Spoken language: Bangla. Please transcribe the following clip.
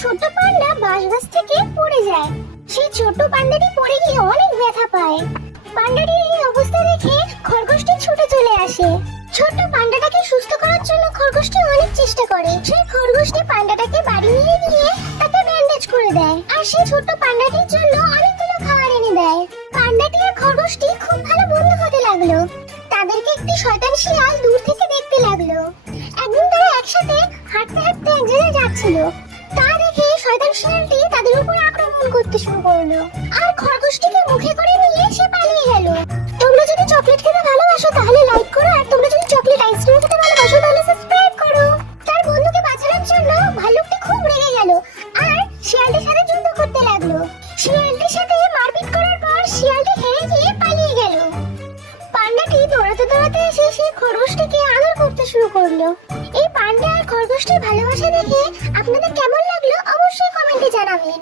ছোট পান্ডা বাঁশ থেকে পড়ে যায়। সেই ছোট পান্ডাটি পড়ে গিয়ে অনেক ব্যথা পায়। পান্ডাটির এই অবস্থা দেখে খরগোশটি ছুটে চলে আসে। ছোট্ট পান্ডাটাকে সুস্থ করার জন্য খরগোশটি অনেক চেষ্টা করে। সেই খরগোশটি পান্ডাটাকে বাড়ি নিয়ে গিয়ে তাকে ব্যান্ডেজ করে দেয়, আর সেই ছোট্ট পান্ডাটির জন্য অনেকগুলো খাবার এনে দেয়। পান্ডাটি আর খরগোশটি খুব ভালো বন্ধু হতে লাগলো। তাদেরকে একটি শয়তান শিয়াল দূর থেকে দেখতে লাগলো। একদিন তারা একসাথে হাঁটতে হাঁটতে এক জায়গায় যাচ্ছিল। তা দেখে শয়তান শিয়ালটি তাদের উপর আক্রমণ করতে শুরু করলো, আর খরগোশটিকে মুখে করে নিয়ে সে পালিয়ে গেল। তোমরা যদি চকলেট খেতে ভালোবাসো তাহলে লাইক করো, আর তোমরা যদি চকলেট আইসক্রিম খেতে ভালোবাসো তাহলে সাবস্ক্রাইব করো। তার বন্ধুকে বাঁচানোর জন্য ভালুকটি খুব রেগে গেল আর শিয়ালটির সাথে যুদ্ধ করতে লাগলো। শিয়ালটির সাথে মারপিট করার পর শিয়ালটি হেরে গিয়ে পালিয়ে গেল। পান্ডাটি দৌড়াতে দৌড়াতে এসে সেই খরগোশটিকে আদর করতে শুরু করলো। এই পান্ডা আর খরগোশটির ভালোবাসা দেখে আপনাদের কেমন লাগলো অবশ্যই কমেন্টে জানাবেন।